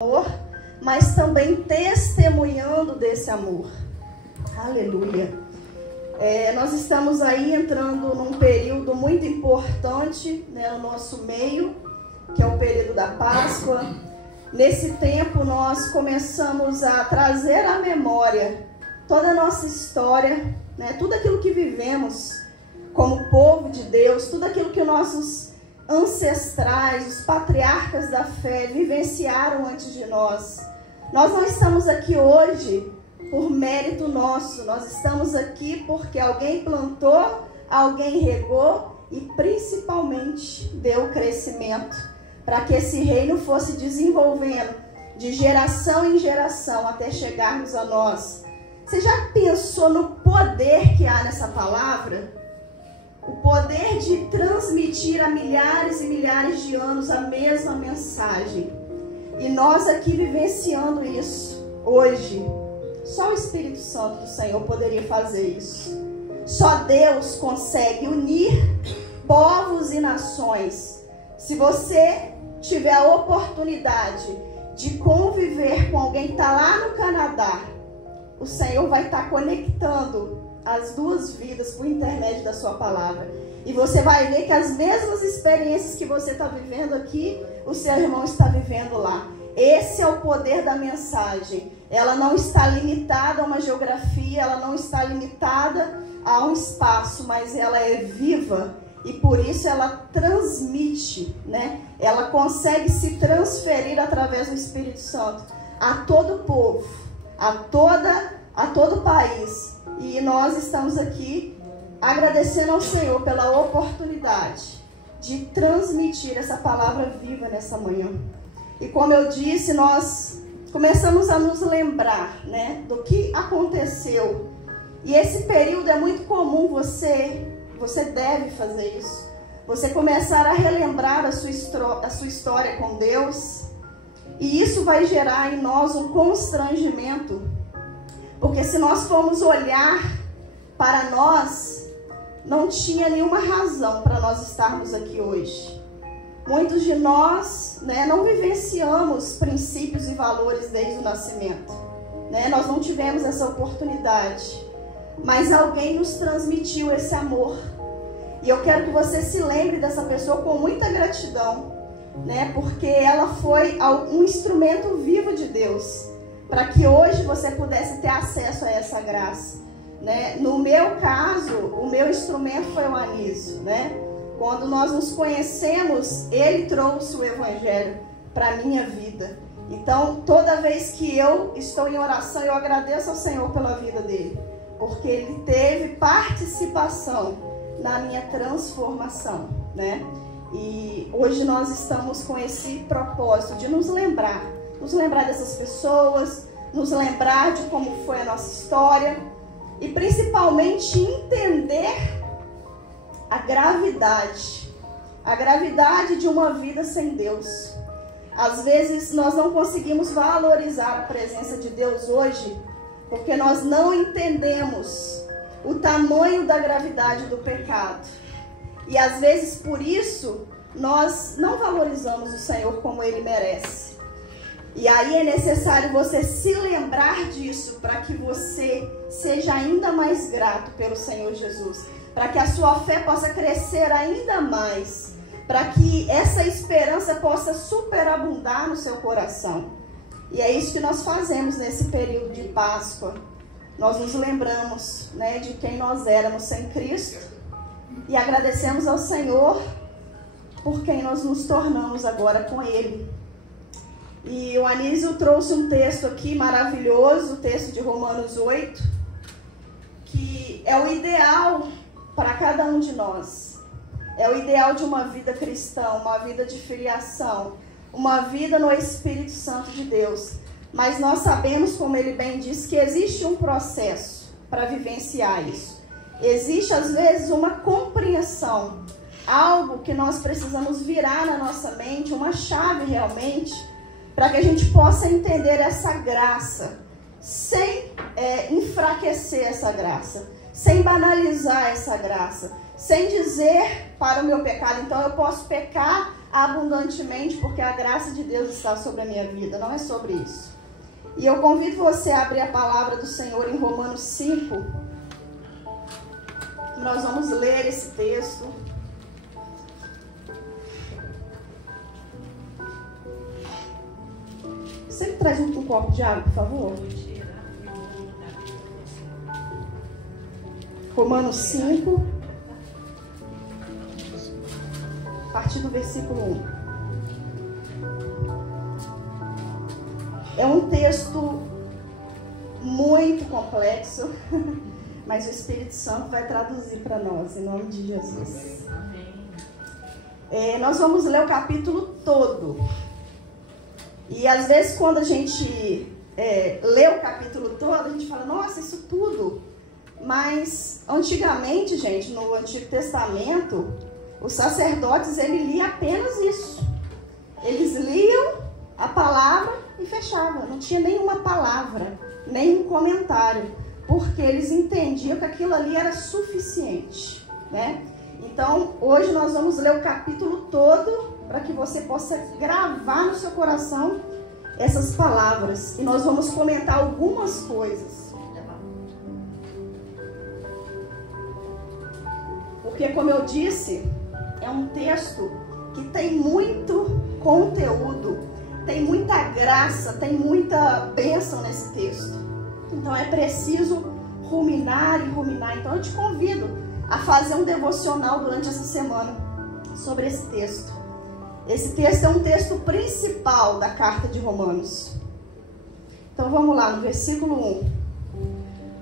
amor, mas também testemunhando desse amor. Aleluia. Nós estamos aí entrando num período muito importante, né, no nosso meio, que é o período da Páscoa. Nesse tempo nós começamos a trazer à memória toda a nossa história, né, tudo aquilo que vivemos como povo de Deus, tudo aquilo que nossos ancestrais, os patriarcas da fé vivenciaram antes de nós. Nós não estamos aqui hoje por mérito nosso, nós estamos aqui porque alguém plantou, alguém regou e principalmente deu crescimento para que esse reino fosse desenvolvendo de geração em geração até chegarmos a nós. Você já pensou no poder que há nessa palavra? O poder de transmitir a milhares e milhares de anos a mesma mensagem. E nós aqui vivenciando isso hoje. Só o Espírito Santo do Senhor poderia fazer isso. Só Deus consegue unir povos e nações. Se você tiver a oportunidade de conviver com alguém que está lá no Canadá, o Senhor vai estar conectando as duas vidas por intermédio da sua palavra. E você vai ver que as mesmas experiências que você está vivendo aqui, o seu irmão está vivendo lá. Esse é o poder da mensagem. Ela não está limitada a uma geografia, ela não está limitada a um espaço, mas ela é viva e por isso ela transmite, né? Ela consegue se transferir através do Espírito Santo a todo o povo, a todo o país. E nós estamos aqui agradecendo ao Senhor pela oportunidade de transmitir essa palavra viva nessa manhã. E como eu disse, nós começamos a nos lembrar, né, do que aconteceu. E esse período é muito comum, você deve fazer isso. Você começar a relembrar a sua história com Deus. E isso vai gerar em nós um constrangimento. Porque se nós formos olhar para nós, não tinha nenhuma razão para nós estarmos aqui hoje. Muitos de nós, né, não vivenciamos princípios e valores desde o nascimento. Né? Nós não tivemos essa oportunidade. Mas alguém nos transmitiu esse amor. E eu quero que você se lembre dessa pessoa com muita gratidão. Né? Porque ela foi um instrumento vivo de Deus. Para que hoje você pudesse ter acesso a essa graça. Né? No meu caso, o meu instrumento foi o Anísio, né? Quando nós nos conhecemos, ele trouxe o Evangelho para a minha vida. Então, toda vez que eu estou em oração, eu agradeço ao Senhor pela vida dele. Porque ele teve participação na minha transformação, né? E hoje nós estamos com esse propósito de nos lembrar dessas pessoas, nos lembrar de como foi a nossa história e principalmente entender a gravidade de uma vida sem Deus. Às vezes nós não conseguimos valorizar a presença de Deus hoje porque nós não entendemos o tamanho da gravidade do pecado. E às vezes por isso nós não valorizamos o Senhor como Ele merece. E aí é necessário você se lembrar disso para que você seja ainda mais grato pelo Senhor Jesus. Para que a sua fé possa crescer ainda mais. Para que essa esperança possa superabundar no seu coração. E é isso que nós fazemos nesse período de Páscoa. Nós nos lembramos, né, de quem nós éramos sem Cristo. E agradecemos ao Senhor por quem nós nos tornamos agora com Ele. E o Anísio trouxe um texto aqui maravilhoso, o texto de Romanos 8, que é o ideal para cada um de nós. É o ideal de uma vida cristã, uma vida de filiação, uma vida no Espírito Santo de Deus. Mas nós sabemos, como ele bem disse, que existe um processo para vivenciar isso. Existe, às vezes, uma compreensão, algo que nós precisamos virar na nossa mente, uma chave realmente, para que a gente possa entender essa graça, sem enfraquecer essa graça, sem banalizar essa graça, sem dizer para o meu pecado, então eu posso pecar abundantemente porque a graça de Deus está sobre a minha vida. Não é sobre isso. E eu convido você a abrir a palavra do Senhor em Romanos 5. Nós vamos ler esse texto. Você me traz um copo de água, por favor? Romanos 5, a partir do versículo 1. É um texto muito complexo, mas o Espírito Santo vai traduzir para nós, em nome de Jesus. Nós vamos ler o capítulo todo. E às vezes quando a gente lê o capítulo todo, a gente fala, nossa, isso tudo. Mas antigamente, gente, no Antigo Testamento, os sacerdotes, eles liam apenas isso. Eles liam a palavra e fechavam. Não tinha nenhuma palavra, nenhum comentário, porque eles entendiam que aquilo ali era suficiente, né? Então, hoje nós vamos ler o capítulo todo para que você possa gravar no seu coração essas palavras. E nós vamos comentar algumas coisas. Porque, como eu disse, é um texto que tem muito conteúdo, tem muita graça, tem muita bênção nesse texto. Então é preciso ruminar e ruminar. Então eu te convido a fazer um devocional durante essa semana sobre esse texto. Esse texto é um texto principal da carta de Romanos. Então vamos lá, no versículo 1.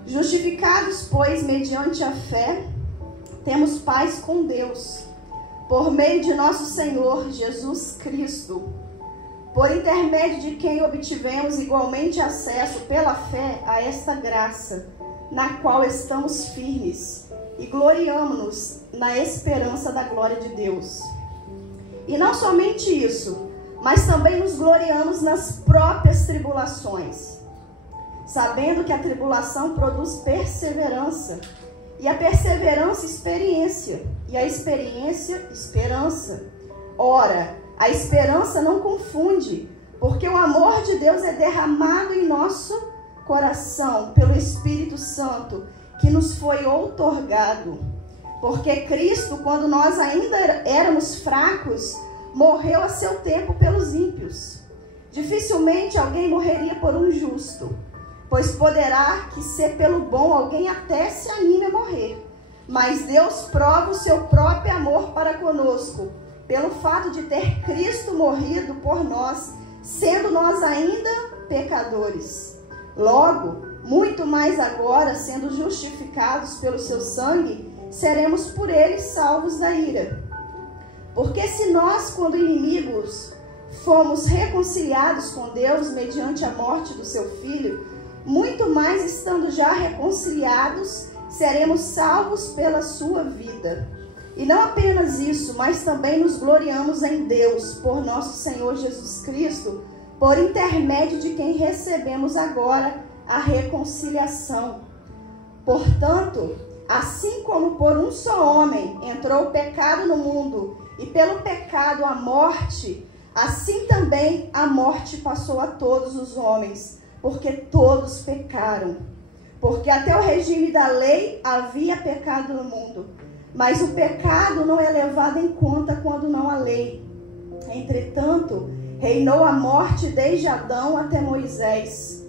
Justificados, pois, mediante a fé, temos paz com Deus, por meio de nosso Senhor Jesus Cristo, por intermédio de quem obtivemos igualmente acesso pela fé a esta graça, na qual estamos firmes e gloriamo-nos na esperança da glória de Deus. E não somente isso, mas também nos gloriamos nas próprias tribulações, sabendo que a tribulação produz perseverança, e a perseverança, experiência. E a experiência, esperança. Ora, a esperança não confunde, porque o amor de Deus é derramado em nosso coração pelo Espírito Santo, que nos foi outorgado. Porque Cristo, quando nós ainda éramos fracos, morreu a seu tempo pelos ímpios. Dificilmente alguém morreria por um justo, pois poderá que ser pelo bom alguém até se anime a morrer. Mas Deus prova o seu próprio amor para conosco, pelo fato de ter Cristo morrido por nós, sendo nós ainda pecadores. Logo, muito mais agora, sendo justificados pelo seu sangue, seremos por ele salvos da ira. Porque se nós, quando inimigos, fomos reconciliados com Deus mediante a morte do seu Filho, muito mais estando já reconciliados, seremos salvos pela sua vida. E não apenas isso, mas também nos gloriamos em Deus, por nosso Senhor Jesus Cristo, por intermédio de quem recebemos agora a reconciliação. Portanto, assim como por um só homem entrou o pecado no mundo, e pelo pecado a morte, assim também a morte passou a todos os homens, porque todos pecaram. Porque até o regime da lei havia pecado no mundo, mas o pecado não é levado em conta quando não há lei. Entretanto, reinou a morte desde Adão até Moisés,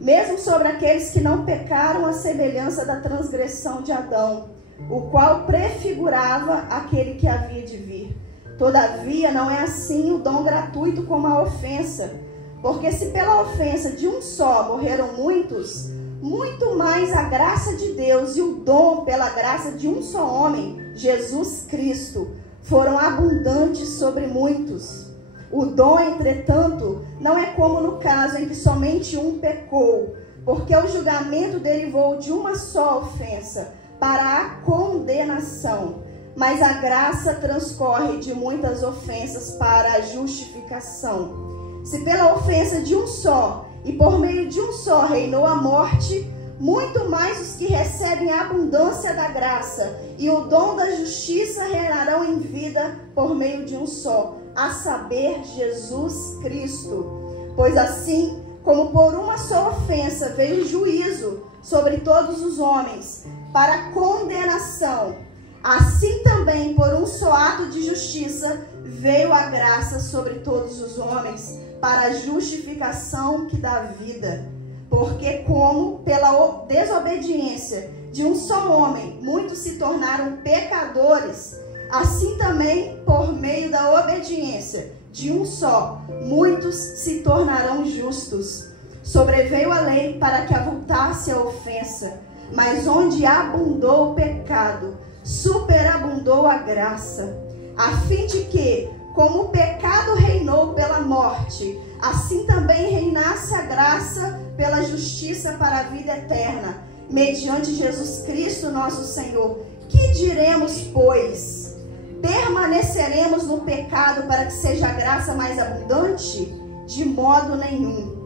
mesmo sobre aqueles que não pecaram, à semelhança da transgressão de Adão, o qual prefigurava aquele que havia de vir. Todavia, não é assim o dom gratuito como a ofensa. Porque se pela ofensa de um só morreram muitos, muito mais a graça de Deus e o dom pela graça de um só homem, Jesus Cristo, foram abundantes sobre muitos. O dom, entretanto, não é como no caso em que somente um pecou, porque o julgamento derivou de uma só ofensa para a condenação, mas a graça transcorre de muitas ofensas para a justificação. Se pela ofensa de um só, e por meio de um só reinou a morte, muito mais os que recebem a abundância da graça e o dom da justiça reinarão em vida por meio de um só, a saber, Jesus Cristo. Pois assim como por uma só ofensa veio o juízo sobre todos os homens, para condenação, assim também por um só ato de justiça veio a graça sobre todos os homens, para a justificação que dá vida. Porque como pela desobediência de um só homem muitos se tornaram pecadores, assim também por meio da obediência de um só muitos se tornarão justos. Sobreveio a lei para que avultasse a ofensa, mas onde abundou o pecado, superabundou a graça, a fim de que, como o pecado reinou pela morte, assim também reinasse a graça pela justiça para a vida eterna, mediante Jesus Cristo nosso Senhor. Que diremos, pois? Permaneceremos no pecado para que seja a graça mais abundante? De modo nenhum.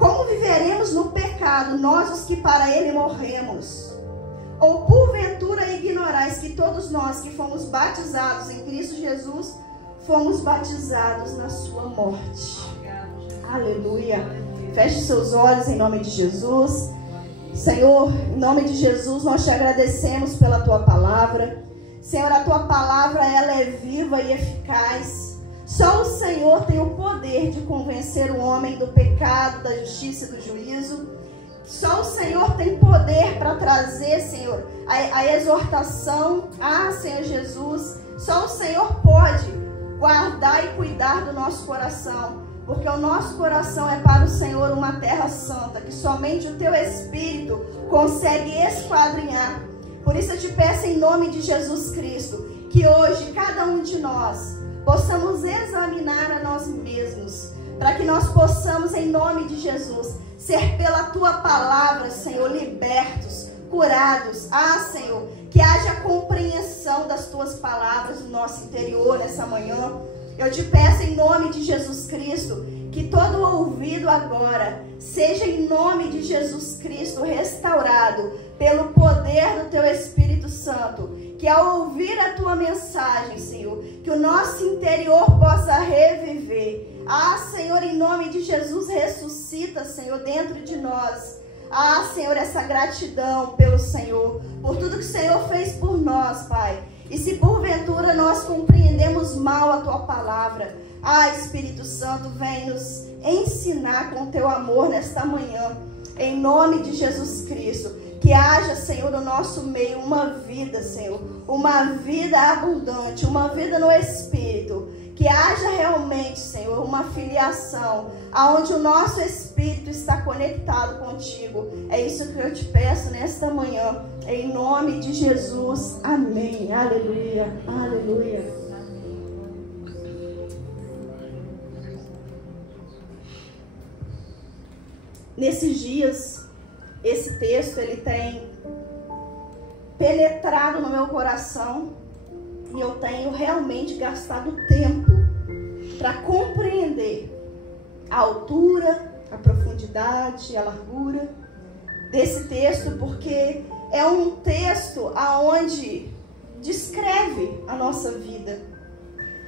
Como viveremos no pecado, nós os que para ele morremos? Ou porventura ignorais que todos nós que fomos batizados em Cristo Jesus, fomos batizados na sua morte? Aleluia. Feche seus olhos em nome de Jesus. Senhor, em nome de Jesus, nós te agradecemos pela tua palavra. Senhor, a tua palavra, ela é viva e eficaz. Só o Senhor tem o poder de convencer o homem do pecado, da justiça e do juízo. Só o Senhor tem poder para trazer, Senhor, a exortação. Senhor Jesus, só o Senhor pode guardar e cuidar do nosso coração, porque o nosso coração é para o Senhor uma terra santa, que somente o teu Espírito consegue esquadrinhar. Por isso eu te peço em nome de Jesus Cristo, que hoje cada um de nós possamos examinar a nós mesmos, para que nós possamos em nome de Jesus ser pela tua palavra, Senhor, libertos, curados. Senhor, que haja compreensão das tuas palavras no nosso interior nessa manhã. Eu te peço em nome de Jesus Cristo, que todo ouvido agora seja em nome de Jesus Cristo restaurado pelo poder do teu Espírito Santo, que ao ouvir a tua mensagem, Senhor, que o nosso interior possa reviver. Senhor, em nome de Jesus, ressuscita, Senhor, dentro de nós. Senhor, essa gratidão pelo Senhor, por tudo que o Senhor fez por nós, Pai. E se porventura nós compreendemos mal a tua palavra, Espírito Santo, vem nos ensinar com o teu amor nesta manhã, em nome de Jesus Cristo. Que haja, Senhor, no nosso meio uma vida, Senhor, uma vida abundante, uma vida no Espírito. Que haja realmente, Senhor, uma filiação, aonde o nosso Espírito está conectado contigo. É isso que eu te peço nesta manhã, em nome de Jesus. Amém. Aleluia. Aleluia. Nesses dias, esse texto ele tem penetrado no meu coração e eu tenho realmente gastado tempo para compreender a altura, a profundidade, a largura desse texto, porque é um texto aonde descreve a nossa vida,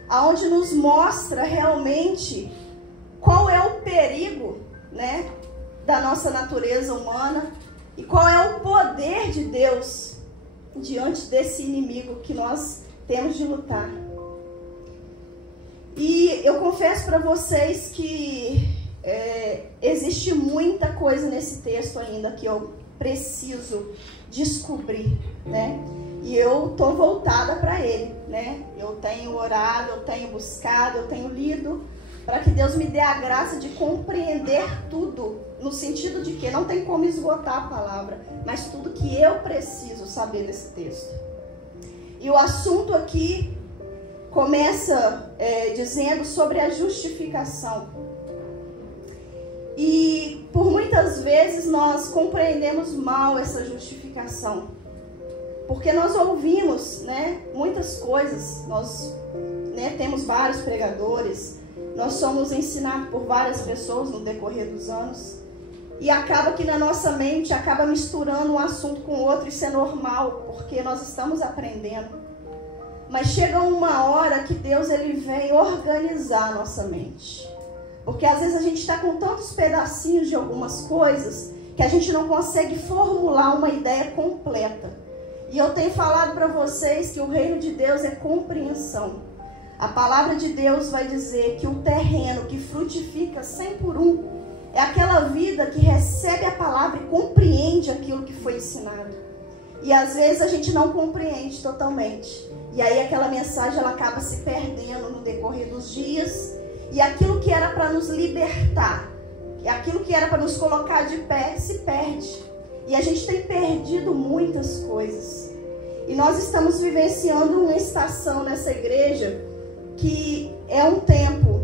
aonde nos mostra realmente qual é o perigo, né, da nossa natureza humana e qual é o poder de Deus diante desse inimigo que nós temos de lutar. E eu confesso para vocês que existe muita coisa nesse texto ainda que eu preciso descobrir, né? E eu tô voltada para ele, né? Eu tenho orado, eu tenho buscado, eu tenho lido, para que Deus me dê a graça de compreender tudo, no sentido de que não tem como esgotar a palavra, mas tudo que eu preciso saber desse texto. E o assunto aqui começa dizendo sobre a justificação. E por muitas vezes nós compreendemos mal essa justificação, porque nós ouvimos, né, muitas coisas, nós, né, temos vários pregadores, nós somos ensinados por várias pessoas no decorrer dos anos, e acaba que na nossa mente acaba misturando um assunto com o outro. Isso é normal, porque nós estamos aprendendo. Mas chega uma hora que Deus ele vem organizar a nossa mente. Porque às vezes a gente está com tantos pedacinhos de algumas coisas que a gente não consegue formular uma ideia completa. E eu tenho falado para vocês que o reino de Deus é compreensão. A palavra de Deus vai dizer que o terreno que frutifica 100 por 1 é aquela vida que recebe a palavra e compreende aquilo que foi ensinado. E às vezes a gente não compreende totalmente. E aí aquela mensagem ela acaba se perdendo no decorrer dos dias. E aquilo que era para nos libertar, aquilo que era para nos colocar de pé, se perde. E a gente tem perdido muitas coisas. E nós estamos vivenciando uma estação nessa igreja que é um tempo,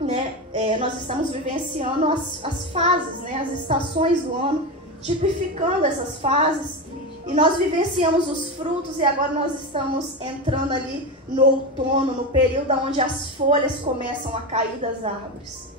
né? Nós estamos vivenciando as fases, né? As estações do ano, tipificando essas fases. E nós vivenciamos os frutos e agora nós estamos entrando ali no outono, no período onde as folhas começam a cair das árvores.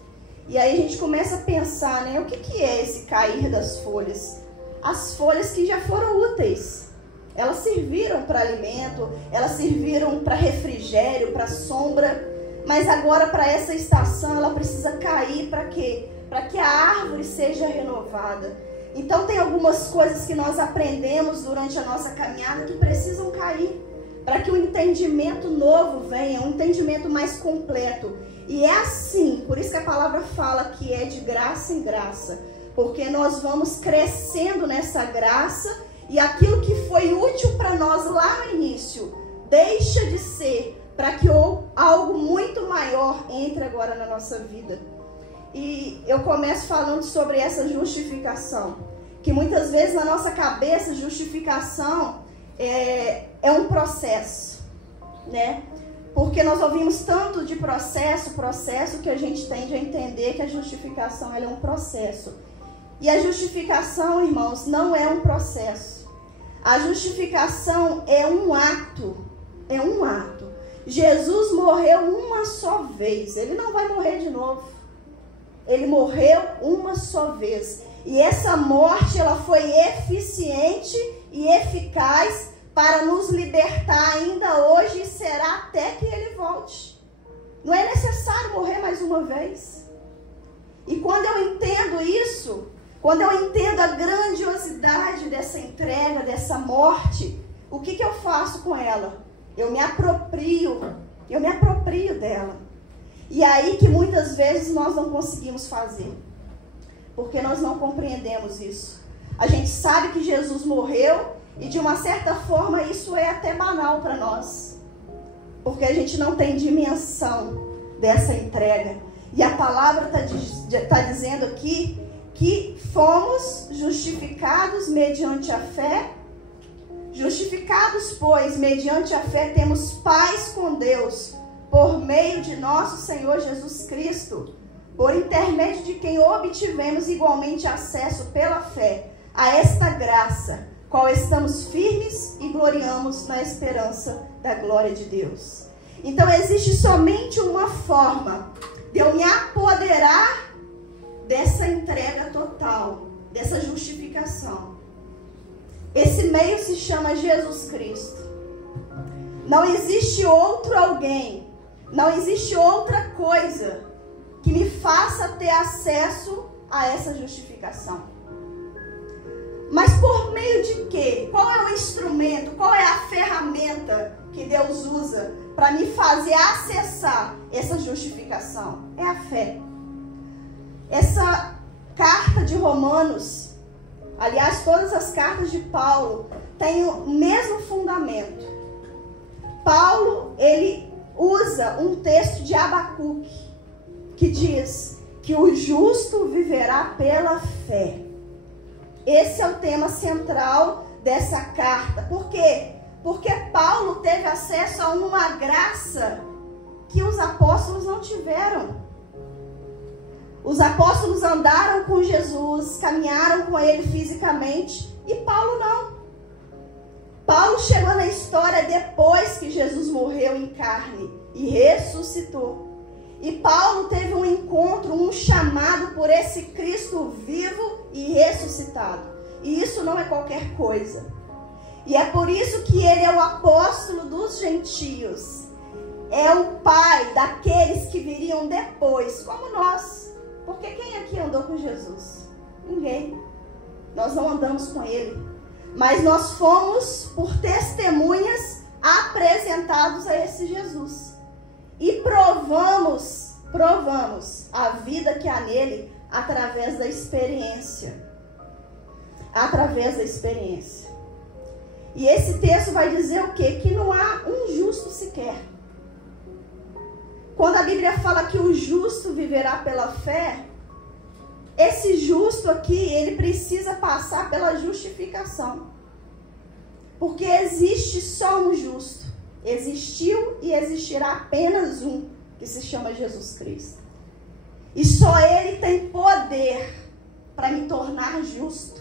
E aí a gente começa a pensar, né? O que é esse cair das folhas? As folhas que já foram úteis. Elas serviram para alimento, elas serviram para refrigério, para sombra. Mas agora para essa estação ela precisa cair para quê? Para que a árvore seja renovada. Então tem algumas coisas que nós aprendemos durante a nossa caminhada que precisam cair. Para que o entendimento novo venha, um entendimento mais completo. E é assim, por isso que a palavra fala que é de graça em graça. Porque nós vamos crescendo nessa graça e aquilo que foi útil para nós lá no início deixa de ser para que algo muito maior entre agora na nossa vida. E eu começo falando sobre essa justificação, que muitas vezes na nossa cabeça justificação é um processo, né? Porque nós ouvimos tanto de processo que a gente tende a entender que a justificação ela é um processo. E a justificação, irmãos, não é um processo. A justificação é um ato. É um ato. Jesus morreu uma só vez. Ele não vai morrer de novo. Ele morreu uma só vez. E essa morte, ela foi eficiente e eficaz para nos libertar ainda hoje e será até que ele volte. Não é necessário morrer mais uma vez. E quando eu entendo isso, quando eu entendo a grandiosidade dessa entrega, dessa morte, o que eu faço com ela? Eu me aproprio dela. E aí que muitas vezes nós não conseguimos fazer, porque nós não compreendemos isso. A gente sabe que Jesus morreu e de uma certa forma isso é até banal para nós, porque a gente não tem dimensão dessa entrega. E a palavra está dizendo aqui que fomos justificados mediante a fé. Justificados, pois, mediante a fé, temos paz com Deus, por meio de nosso Senhor Jesus Cristo, por intermédio de quem obtivemos igualmente acesso pela fé a esta graça, qual estamos firmes e gloriamos na esperança da glória de Deus. Então existe somente uma forma de eu me apoderar dessa entrega total, dessa justificação. Esse meio se chama Jesus Cristo. Não existe outro alguém, não existe outra coisa que me faça ter acesso a essa justificação. Mas por meio de quê? Qual é o instrumento, qual é a ferramenta que Deus usa para me fazer acessar essa justificação? É a fé. Essa carta de Romanos, aliás, todas as cartas de Paulo têm o mesmo fundamento. Paulo, ele usa um texto de Abacuque, que diz que o justo viverá pela fé. Esse é o tema central dessa carta. Por quê? Porque Paulo teve acesso a uma graça que os apóstolos não tiveram. Os apóstolos andaram com Jesus, caminharam com ele fisicamente, e Paulo não. Paulo chegou na história depois que Jesus morreu em carne e ressuscitou. E Paulo teve um encontro, um chamado por esse Cristo vivo e ressuscitado. E isso não é qualquer coisa. E é por isso que ele é o apóstolo dos gentios. É o pai daqueles que viriam depois, como nós. Porque quem aqui andou com Jesus? Ninguém. Nós não andamos com ele. Mas nós fomos, por testemunhas, apresentados a esse Jesus. E provamos a vida que há nele através da experiência. Através da experiência. E esse texto vai dizer o quê? Que não há um justo sequer. Quando a Bíblia fala que o justo viverá pela fé, esse justo aqui, ele precisa passar pela justificação. Porque existe só um justo. Existiu e existirá apenas um, que se chama Jesus Cristo. E só ele tem poder para me tornar justo.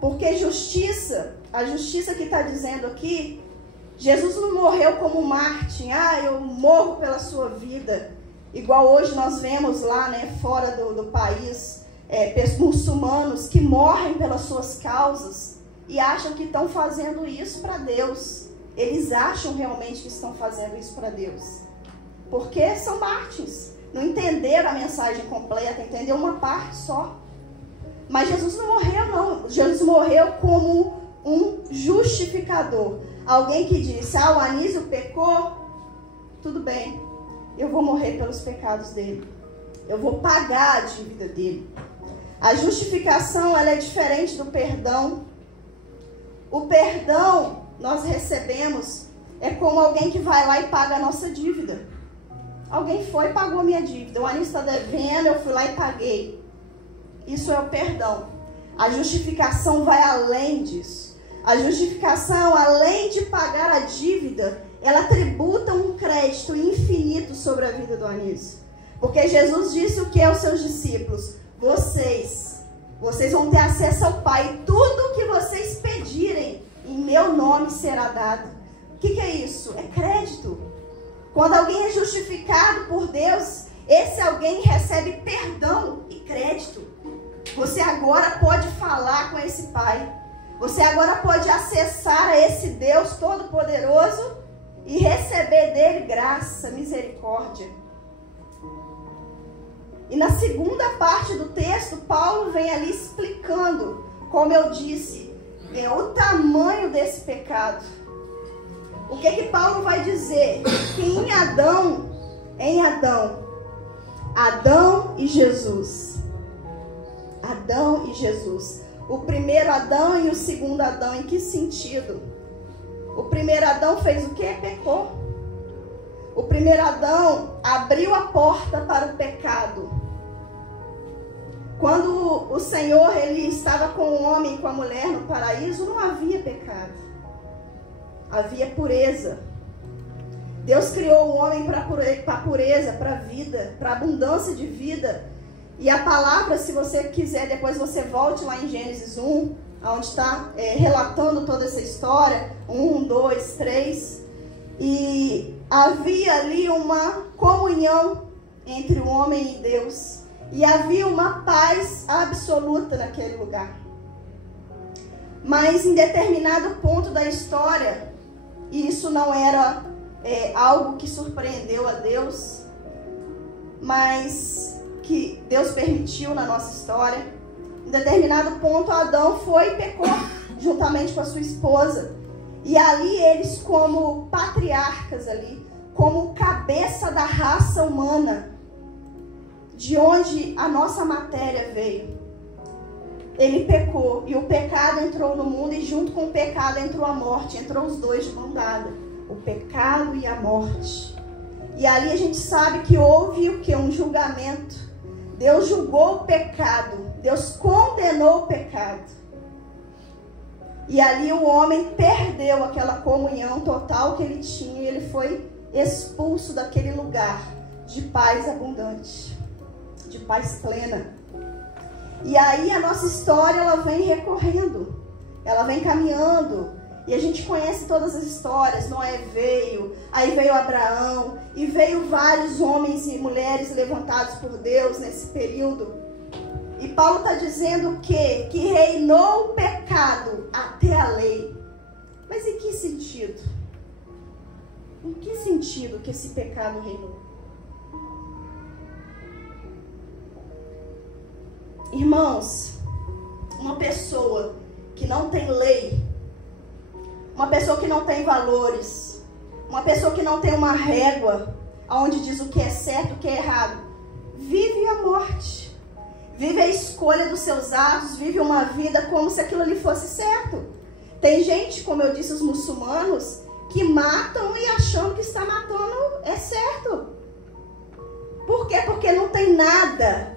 Porque justiça, a justiça que está dizendo aqui, Jesus não morreu como um mártir. Eu morro pela sua vida. Igual hoje nós vemos lá, né, fora do país, muçulmanos que morrem pelas suas causas e acham que estão fazendo isso para Deus. Eles acham realmente que estão fazendo isso para Deus. Porque são mártires. Não entenderam a mensagem completa, entenderam uma parte só. Mas Jesus não morreu, não. Jesus morreu como um justificador. Alguém que disse, o Anísio pecou, tudo bem. Eu vou morrer pelos pecados dele. Eu vou pagar a dívida dele. A justificação, ela é diferente do perdão. O perdão, nós recebemos, é como alguém que vai lá e paga a nossa dívida. Alguém foi e pagou a minha dívida. O Anísio está devendo, eu fui lá e paguei. Isso é o perdão. A justificação vai além disso. A justificação, além de pagar a dívida, ela tributa um crédito infinito sobre a vida do Anísio. Porque Jesus disse o que aos seus discípulos? Vocês vão ter acesso ao Pai. Tudo que vocês pedirem, em meu nome será dado. O que é isso? É crédito. Quando alguém é justificado por Deus, esse alguém recebe perdão e crédito. Você agora pode falar com esse Pai. Você agora pode acessar a esse Deus Todo-Poderoso e receber dele graça, misericórdia. E na segunda parte do texto, Paulo vem ali explicando, como eu disse, o tamanho desse pecado. O que Paulo vai dizer? Que em Adão, Adão e Jesus. Adão e Jesus. O primeiro Adão e o segundo Adão, em que sentido? O primeiro Adão fez o quê? Pecou. O primeiro Adão abriu a porta para o pecado. Quando o Senhor ele estava com o homem e com a mulher no paraíso, não havia pecado. Havia pureza. Deus criou o homem para a pureza, para a vida, para a abundância de vida. E a palavra, se você quiser, depois você volte lá em Gênesis 1, onde está relatando toda essa história, 1, 2, 3. E havia ali uma comunhão entre o homem e Deus. E havia uma paz absoluta naquele lugar. Mas em determinado ponto da história, e isso não era algo que surpreendeu a Deus, mas que Deus permitiu na nossa história. Em determinado ponto, Adão foi e pecou juntamente com a sua esposa. E ali eles, como patriarcas ali, como cabeça da raça humana, de onde a nossa matéria veio, ele pecou. E o pecado entrou no mundo e junto com o pecado entrou a morte. Entrou os dois de mão dada. O pecado e a morte. E ali a gente sabe que houve o que? Um julgamento. Deus julgou o pecado. Deus condenou o pecado. E ali o homem perdeu aquela comunhão total que ele tinha. E ele foi expulso daquele lugar de paz abundante, de paz plena. E aí a nossa história, ela vem recorrendo. Ela vem caminhando. E a gente conhece todas as histórias. Noé veio, aí veio Abraão, e veio vários homens e mulheres levantados por Deus nesse período. E Paulo está dizendo que reinou o pecado até a lei. Mas em que sentido? Em que sentido que esse pecado reinou? Irmãos, uma pessoa que não tem lei, uma pessoa que não tem valores, uma pessoa que não tem uma régua, onde diz o que é certo, o que é errado, vive a morte, vive a escolha dos seus atos, vive uma vida como se aquilo ali fosse certo. Tem gente, como eu disse, os muçulmanos, que matam e achando que está matando é certo. Por quê? Porque não tem nada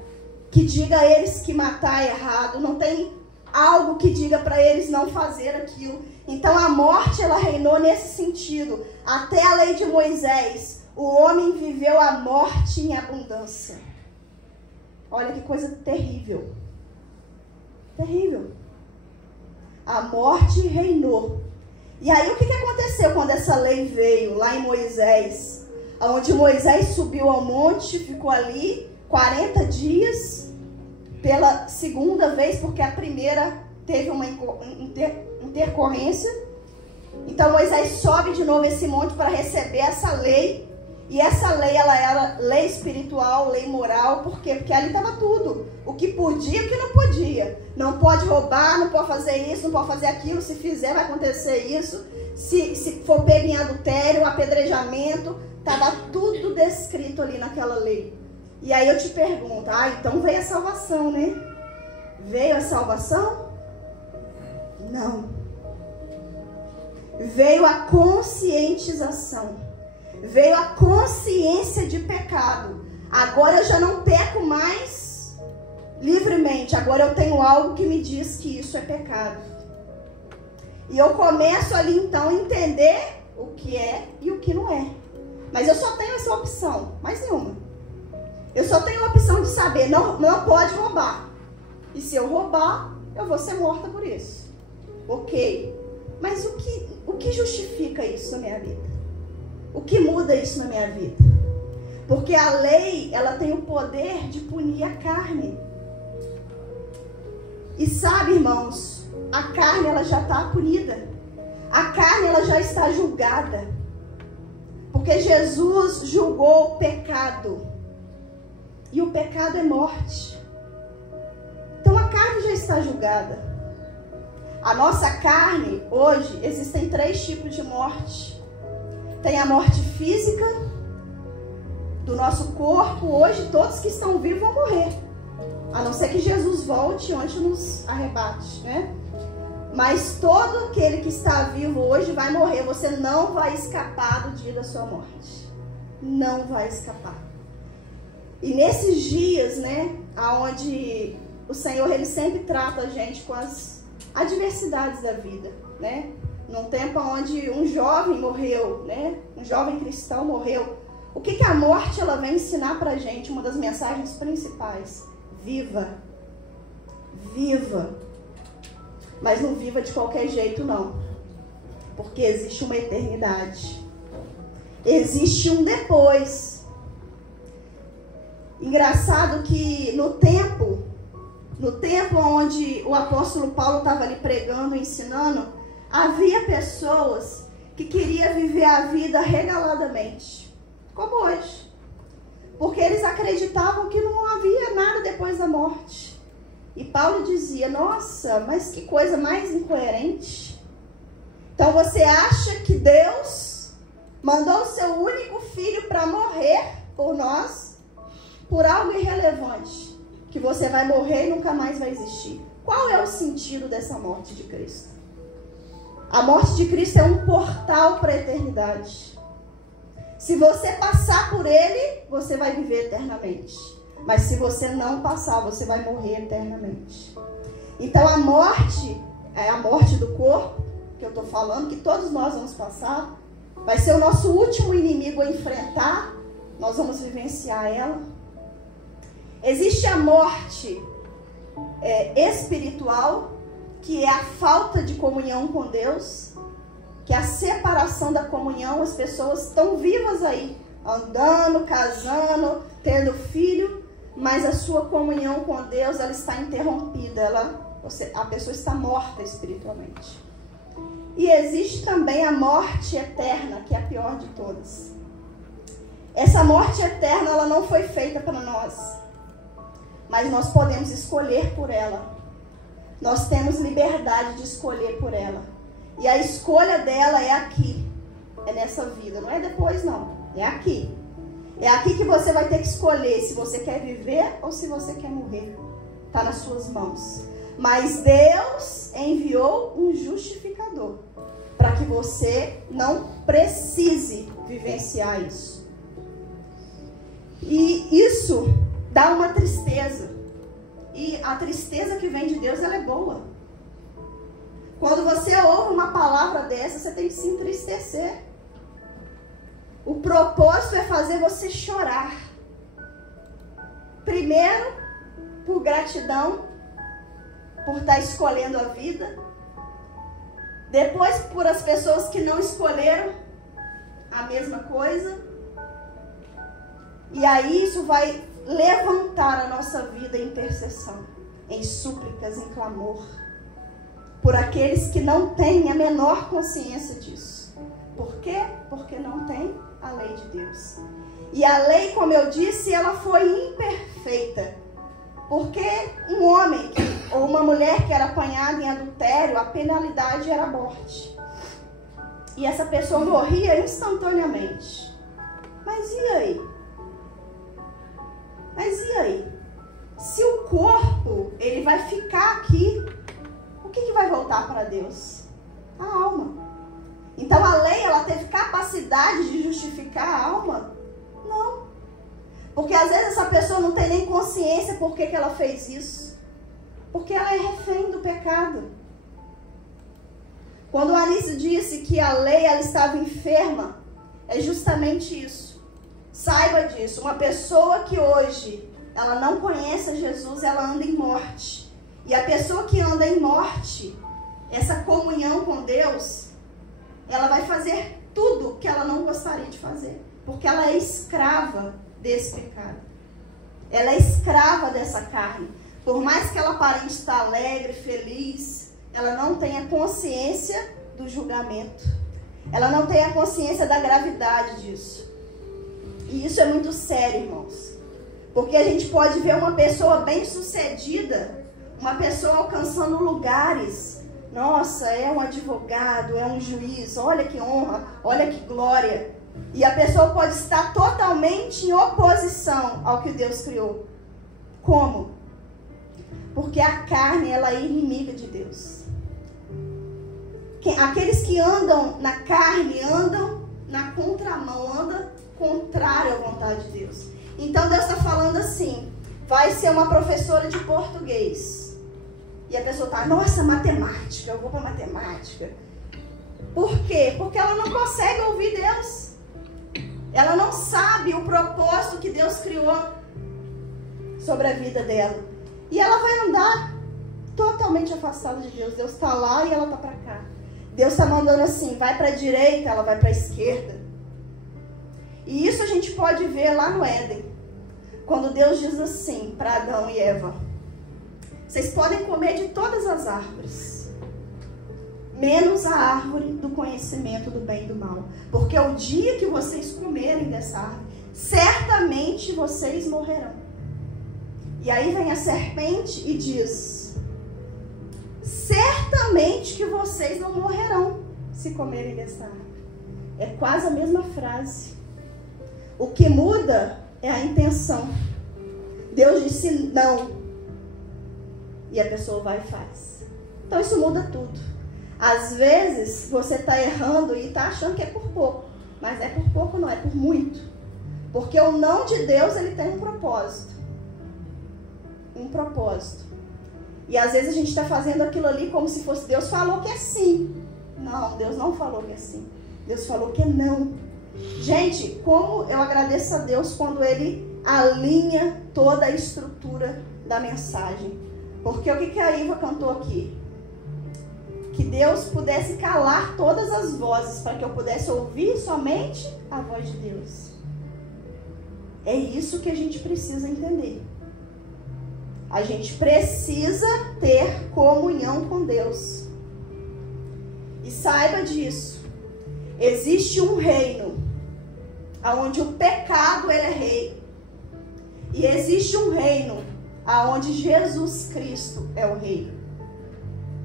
que diga a eles que matar é errado, não tem algo que diga para eles não fazer aquilo. Então a morte, ela reinou nesse sentido. Até a lei de Moisés, o homem viveu a morte em abundância. Olha que coisa terrível. Terrível. A morte reinou. E aí o que aconteceu quando essa lei veio lá em Moisés? Onde Moisés subiu ao monte, ficou ali 40 dias, pela segunda vez, porque a primeira teve uma intercorrência. Então Moisés sobe de novo esse monte para receber essa lei. E essa lei, ela era lei espiritual, lei moral. Por quê? Porque ali estava tudo. O que podia e o que não podia. Não pode roubar, não pode fazer isso, não pode fazer aquilo. Se fizer, vai acontecer isso. Se for pego em adultério, apedrejamento, estava tudo descrito ali naquela lei. E aí eu te pergunto, então veio a salvação, né? Veio a salvação? Não. Veio a conscientização. Veio a consciência de pecado. Agora eu já não peco mais livremente. Agora eu tenho algo que me diz que isso é pecado. E eu começo ali então a entender o que é e o que não é. Mas eu só tenho essa opção, mais nenhuma. Eu só tenho a opção de saber, não pode roubar. E se eu roubar, eu vou ser morta por isso. Ok. Mas o que justifica isso na minha vida? O que muda isso na minha vida? Porque a lei, ela tem o poder de punir a carne. E sabe, irmãos, a carne, ela já está punida. A carne, ela já está julgada. Porque Jesus julgou o pecado. E o pecado é morte. Então a carne já está julgada. A nossa carne, hoje, existem 3 tipos de morte. Tem a morte física do nosso corpo. Hoje todos que estão vivos vão morrer, a não ser que Jesus volte antes nos arrebate, né? Mas todo aquele que está vivo hoje vai morrer. Você não vai escapar do dia da sua morte. Não vai escapar. E nesses dias, né, onde o Senhor, Ele sempre trata a gente com as adversidades da vida, né? Num tempo onde um jovem morreu, né? Um jovem cristão morreu. O que a morte, ela vem ensinar pra gente? Uma das mensagens principais. Viva. Viva. Mas não viva de qualquer jeito, não. Porque existe uma eternidade. Existe um depois. Engraçado que no tempo onde o apóstolo Paulo estava ali pregando, ensinando, havia pessoas que queriam viver a vida regaladamente, como hoje. Porque eles acreditavam que não havia nada depois da morte. E Paulo dizia, nossa, mas que coisa mais incoerente. Então você acha que Deus mandou o seu único filho para morrer por nós, por algo irrelevante, que você vai morrer e nunca mais vai existir? Qual é o sentido dessa morte de Cristo? A morte de Cristo é um portal para a eternidade. Se você passar por ele, você vai viver eternamente. Mas se você não passar, você vai morrer eternamente. Então a morte, é a morte do corpo, que eu estou falando, que todos nós vamos passar, vai ser o nosso último inimigo a enfrentar. Nós vamos vivenciar ela. Existe a morte espiritual, que é a falta de comunhão com Deus, que é a separação da comunhão. As pessoas estão vivas aí, andando, casando, tendo filho, mas a sua comunhão com Deus, ela está interrompida, a pessoa está morta espiritualmente. E existe também a morte eterna, que é a pior de todas. Essa morte eterna, ela não foi feita para nós, mas nós podemos escolher por ela. Nós temos liberdade de escolher por ela. E a escolha dela é aqui, é nessa vida, não é depois não, é aqui. É aqui que você vai ter que escolher se você quer viver ou se você quer morrer. Está nas suas mãos. Mas Deus enviou um justificador para que você não precise vivenciar isso. E isso dá uma tristeza. E a tristeza que vem de Deus, ela é boa. Quando você ouve uma palavra dessa, você tem que se entristecer. O propósito é fazer você chorar. Primeiro, por gratidão, por estar escolhendo a vida. Depois, por as pessoas que não escolheram a mesma coisa. E aí isso vai levantar a nossa vida em intercessão, em súplicas, em clamor, por aqueles que não têm a menor consciência disso. Por quê? Porque não tem a lei de Deus. E a lei, como eu disse, ela foi imperfeita. Porque um homem ou uma mulher que era apanhada em adultério, a penalidade era a morte. E essa pessoa morria instantaneamente. Mas e aí? Se o corpo, ele vai ficar aqui, o que vai voltar para Deus? A alma. Então a lei, ela teve capacidade de justificar a alma? Não. Porque às vezes essa pessoa não tem nem consciência por que ela fez isso. Porque ela é refém do pecado. Quando Alice disse que a lei, ela estava enferma, é justamente isso. Saiba disso. Uma pessoa que hoje ela não conhece Jesus, ela anda em morte. E a pessoa que anda em morte, essa comunhão com Deus, ela vai fazer tudo que ela não gostaria de fazer. Porque ela é escrava desse pecado. Ela é escrava dessa carne. Por mais que ela aparente estar alegre, feliz, ela não tem a consciência do julgamento. Ela não tem a consciência da gravidade disso. E isso é muito sério, irmãos. Porque a gente pode ver uma pessoa bem-sucedida, uma pessoa alcançando lugares. Nossa, é um advogado, é um juiz, olha que honra, olha que glória. E a pessoa pode estar totalmente em oposição ao que Deus criou. Como? Porque a carne, ela é inimiga de Deus. Aqueles que andam na carne, andam na contramão, andam contrário à vontade de Deus. Então Deus está falando assim, vai ser uma professora de português. E a pessoa está, nossa, matemática, eu vou para matemática. Por quê? Porque ela não consegue ouvir Deus. Ela não sabe o propósito que Deus criou sobre a vida dela. E ela vai andar totalmente afastada de Deus. Deus está lá e ela está para cá. Deus está mandando assim, vai para a direita, ela vai para a esquerda. E isso a gente pode ver lá no Éden. Quando Deus diz assim para Adão e Eva, vocês podem comer de todas as árvores, menos a árvore do conhecimento do bem e do mal. Porque o dia que vocês comerem dessa árvore, certamente vocês morrerão. E aí vem a serpente e diz, certamente que vocês não morrerão se comerem dessa árvore. É quase a mesma frase. O que muda é a intenção. Deus disse não. E a pessoa vai e faz. Então isso muda tudo. Às vezes você está errando e está achando que é por pouco. Mas é por pouco não, é por muito. Porque o não de Deus, ele tem um propósito. Um propósito. E às vezes a gente está fazendo aquilo ali como se fosse Deus falou que é sim. Não, Deus não falou que é sim. Deus falou que é não. Gente, como eu agradeço a Deus quando Ele alinha toda a estrutura da mensagem. Porque o que a Iva cantou aqui? Que Deus pudesse calar todas as vozes para que eu pudesse ouvir somente a voz de Deus. É isso que a gente precisa entender. A gente precisa ter comunhão com Deus. E saiba disso. Existe um reino onde o pecado ele é rei. E existe um reino onde Jesus Cristo é o rei.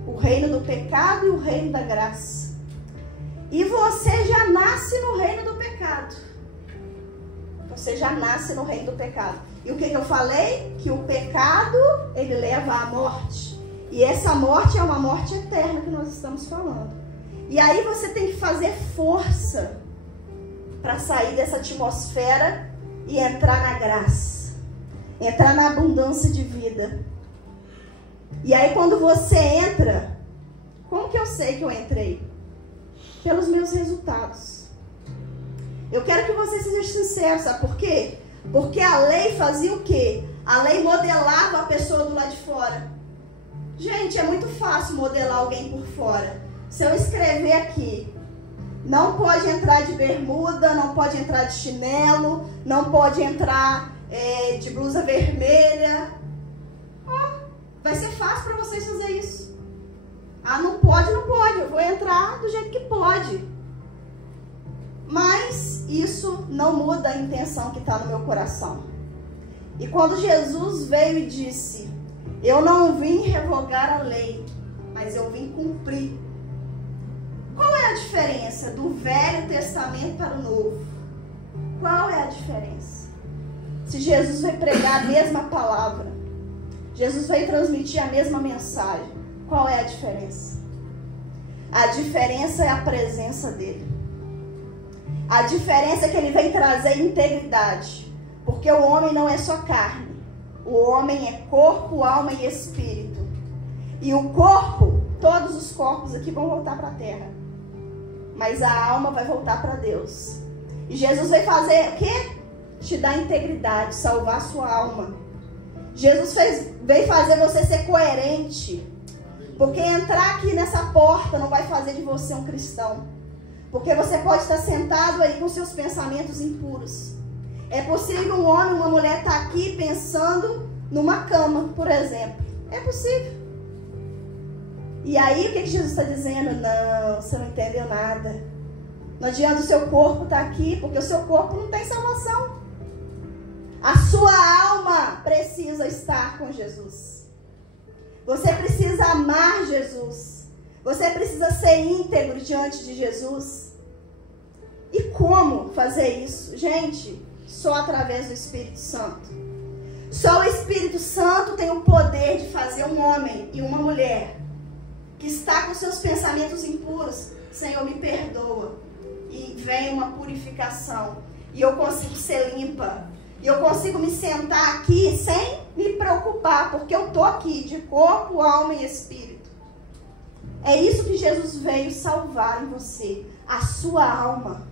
O reino do pecado e o reino da graça. E você já nasce no reino do pecado. Você já nasce no reino do pecado. E o que eu falei? Que o pecado, ele leva à morte. E essa morte é uma morte eterna que nós estamos falando. E aí você tem que fazer força para sair dessa atmosfera e entrar na graça. Entrar na abundância de vida. E aí quando você entra, como que eu sei que eu entrei? Pelos meus resultados. Eu quero que você seja sincero, sabe por quê? Porque a lei fazia o quê? A lei modelava a pessoa do lado de fora. Gente, é muito fácil modelar alguém por fora. Se eu escrever aqui, não pode entrar de bermuda, não pode entrar de chinelo, não pode entrar de blusa vermelha. Vai ser fácil para vocês fazer isso. Não pode, não pode. Eu vou entrar do jeito que pode. Mas isso não muda a intenção que está no meu coração. E quando Jesus veio e disse: eu não vim revogar a lei, mas eu vim cumprir. Qual é a diferença do Velho Testamento para o Novo? Qual é a diferença? Se Jesus veio pregar a mesma palavra, Jesus veio transmitir a mesma mensagem, qual é a diferença? A diferença é a presença dele. A diferença é que ele vem trazer integridade. Porque o homem não é só carne. O homem é corpo, alma e espírito. E o corpo, todos os corpos aqui vão voltar para a terra. Mas a alma vai voltar para Deus. E Jesus veio fazer o quê? Te dar integridade, salvar a sua alma. Jesus veio fazer você ser coerente. Porque entrar aqui nessa porta não vai fazer de você um cristão. Porque você pode estar sentado aí com seus pensamentos impuros. É possível um homem, uma mulher estar aqui pensando numa cama, por exemplo. É possível. E aí o que Jesus está dizendo? Não, você não entendeu nada. Não adianta o seu corpo estar aqui, porque o seu corpo não tem salvação. A sua alma precisa estar com Jesus. Você precisa amar Jesus. Você precisa ser íntegro diante de Jesus. E como fazer isso? Gente, só através do Espírito Santo. Só o Espírito Santo tem o poder de fazer um homem e uma mulher que está com seus pensamentos impuros. Senhor, me perdoa. E vem uma purificação. E eu consigo ser limpa. E eu consigo me sentar aqui sem me preocupar, porque eu estou aqui de corpo, alma e espírito. É isso que Jesus veio salvar em você, a sua alma.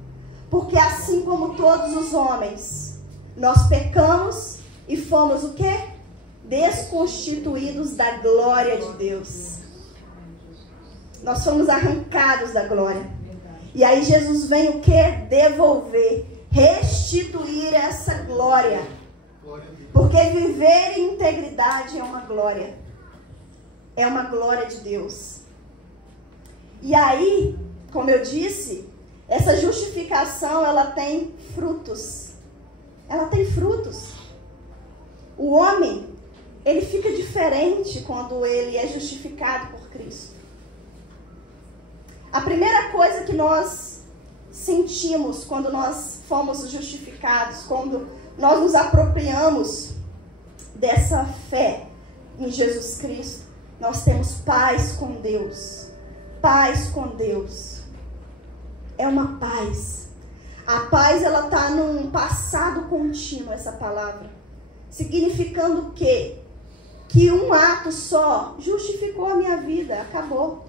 Porque assim como todos os homens, nós pecamos e fomos o quê? Desconstituídos da glória de Deus. Nós fomos arrancados da glória. E aí Jesus vem o quê? Devolver. Restituir essa glória. Porque viver em integridade é uma glória. É uma glória de Deus. E aí, como eu disse, essa justificação, ela tem frutos. Ela tem frutos. O homem, ele fica diferente quando ele é justificado por Cristo. A primeira coisa que nós sentimos quando nós fomos justificados, quando nós nos apropriamos dessa fé em Jesus Cristo, nós temos paz com Deus. Paz com Deus. É uma paz. A paz, ela está num passado contínuo, essa palavra. Significando o quê? Que um ato só justificou a minha vida, acabou.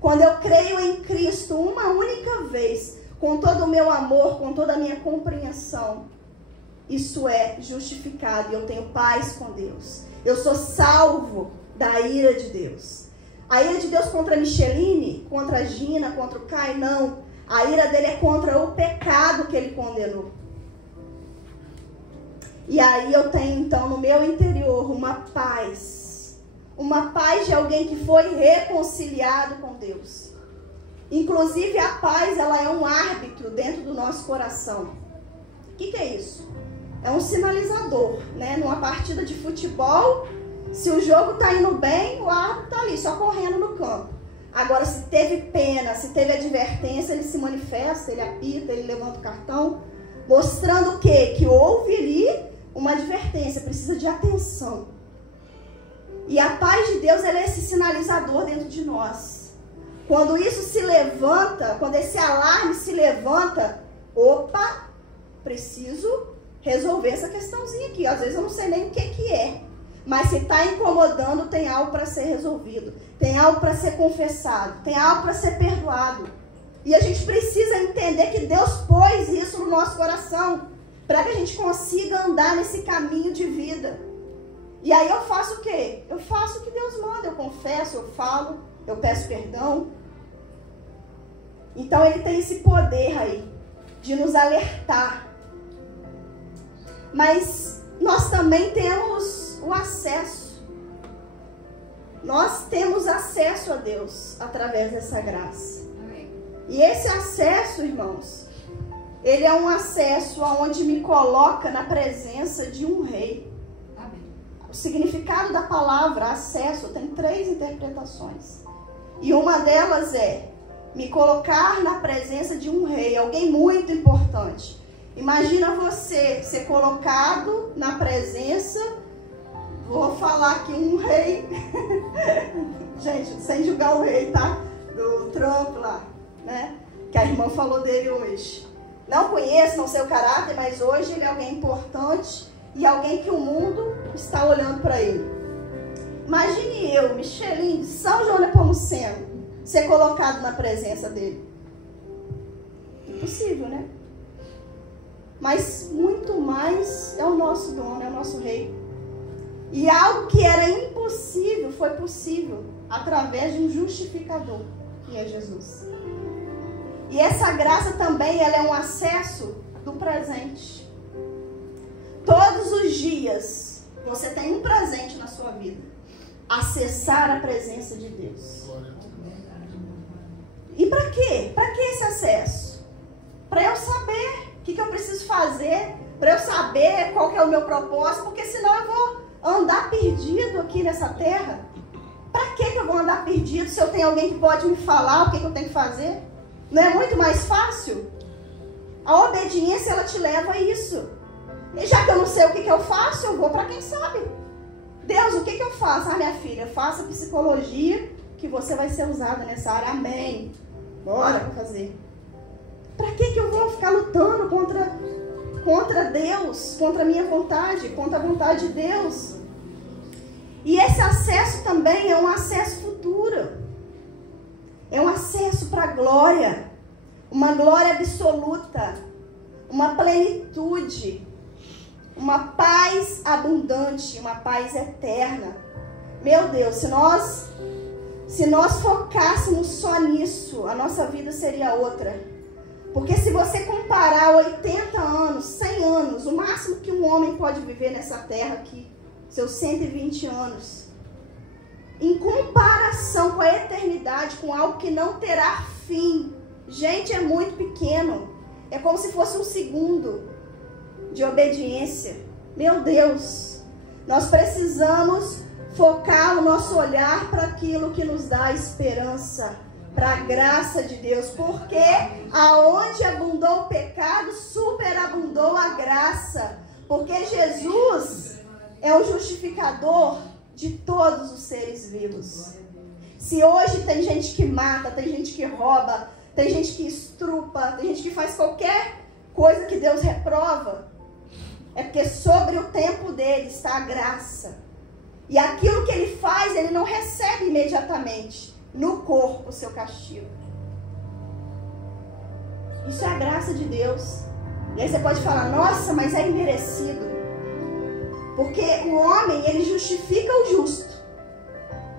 Quando eu creio em Cristo uma única vez, com todo o meu amor, com toda a minha compreensão, isso é justificado e eu tenho paz com Deus. Eu sou salvo da ira de Deus. A ira de Deus contra a Micheline, contra a Gina, contra o Caio, não. A ira dele é contra o pecado que ele condenou. E aí eu tenho então no meu interior uma paz de alguém que foi reconciliado com Deus. Inclusive a paz, ela é um árbitro dentro do nosso coração. O que é isso? É um sinalizador, né? Numa partida de futebol, se o jogo está indo bem, o árbitro está ali, só correndo no campo. Agora, se teve pena, se teve advertência, ele se manifesta, ele apita, ele levanta o cartão, mostrando o quê? Que houve ali uma advertência, precisa de atenção. E a paz de Deus, ela é esse sinalizador dentro de nós. Quando isso se levanta, quando esse alarme se levanta, opa, preciso resolver essa questãozinha aqui. Às vezes eu não sei nem o que é. Mas se está incomodando, tem algo para ser resolvido. Tem algo para ser confessado. Tem algo para ser perdoado. E a gente precisa entender que Deus pôs isso no nosso coração. Para que a gente consiga andar nesse caminho de vida. E aí eu faço o quê? Eu faço o que Deus manda. Eu confesso, eu falo, eu peço perdão. Então ele tem esse poder aí de nos alertar. Mas nós também temos o acesso. Nós temos acesso a Deus através dessa graça. E esse acesso, irmãos, ele é um acesso aonde me coloca na presença de um rei. O significado da palavra acesso tem 3 interpretações. E uma delas é me colocar na presença de um rei, alguém muito importante. Imagina você ser colocado na presença, vou falar aqui um rei, gente, sem julgar o rei, tá? Do Trump lá, né? Que a irmã falou dele hoje. Não conheço, não sei o caráter, mas hoje ele é alguém importante e alguém que o mundo está olhando para ele. Imagine eu, Michelin, de São João Nepomuceno, ser colocado na presença dele. Impossível, né? Mas muito mais é o nosso dono, é o nosso rei. E algo que era impossível foi possível através de um justificador, que é Jesus. E essa graça também, ela é um acesso do presente. Todos os dias você tem um presente na sua vida. Acessar a presença de Deus. E para quê? Para que esse acesso? Para eu saber o que eu preciso fazer, para eu saber qual que é o meu propósito, porque senão eu vou andar perdido aqui nessa terra. Para que eu vou andar perdido se eu tenho alguém que pode me falar o que eu tenho que fazer? Não é muito mais fácil? A obediência, ela te leva a isso. E já que eu não sei o que eu faço, eu vou para quem sabe. Deus, o que eu faço? Ah, minha filha, faça psicologia, que você vai ser usada nessa área. Amém. Bora pra fazer. Para que eu vou ficar lutando contra Deus, contra a minha vontade, contra a vontade de Deus? E esse acesso também é um acesso futuro. É um acesso para a glória. Uma glória absoluta. Uma plenitude. Uma paz abundante. Uma paz eterna. Meu Deus, se nós focássemos só nisso, a nossa vida seria outra. Porque se você comparar 80 anos, 100 anos, o máximo que um homem pode viver nessa terra aqui, seus 120 anos, em comparação com a eternidade, com algo que não terá fim, gente, é muito pequeno. É como se fosse um segundo de obediência. Meu Deus, nós precisamos focar o nosso olhar para aquilo que nos dá esperança, para a graça de Deus, porque aonde abundou o pecado, superabundou a graça, porque Jesus é o justificador de todos os seres vivos. Se hoje tem gente que mata, tem gente que rouba, tem gente que estrupa, tem gente que faz qualquer coisa que Deus reprova, é porque sobre o tempo dele está a graça. E aquilo que ele faz, ele não recebe imediatamente no corpo o seu castigo. Isso é a graça de Deus. E aí você pode falar, nossa, mas é imerecido. Porque o homem, ele justifica o justo,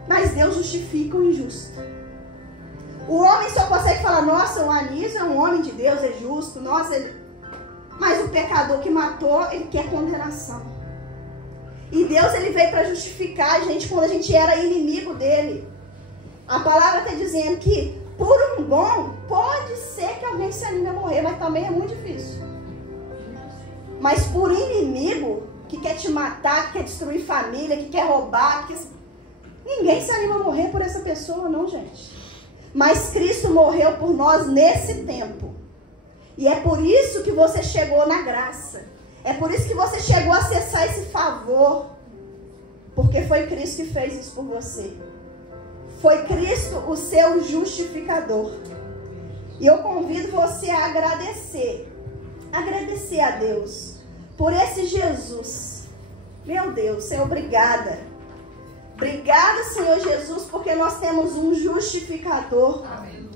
mas Deus justifica o injusto. O homem só consegue falar, nossa, o Anísio é um homem de Deus, é justo, nossa, ele... Mas o pecador que matou, ele quer condenação. E Deus, ele veio para justificar a gente quando a gente era inimigo dele. A palavra está dizendo que por um bom, pode ser que alguém se anime a morrer, mas também é muito difícil. Mas por inimigo, que quer te matar, que quer destruir família, que quer roubar, ninguém se anima a morrer por essa pessoa, não, gente. Mas Cristo morreu por nós nesse tempo. E é por isso que você chegou na graça. É por isso que você chegou a acessar esse favor. Porque foi Cristo que fez isso por você. Foi Cristo o seu justificador. E eu convido você a agradecer. Agradecer a Deus por esse Jesus. Meu Deus, Senhor, obrigada. Obrigada, Senhor Jesus, porque nós temos um justificador. Amém.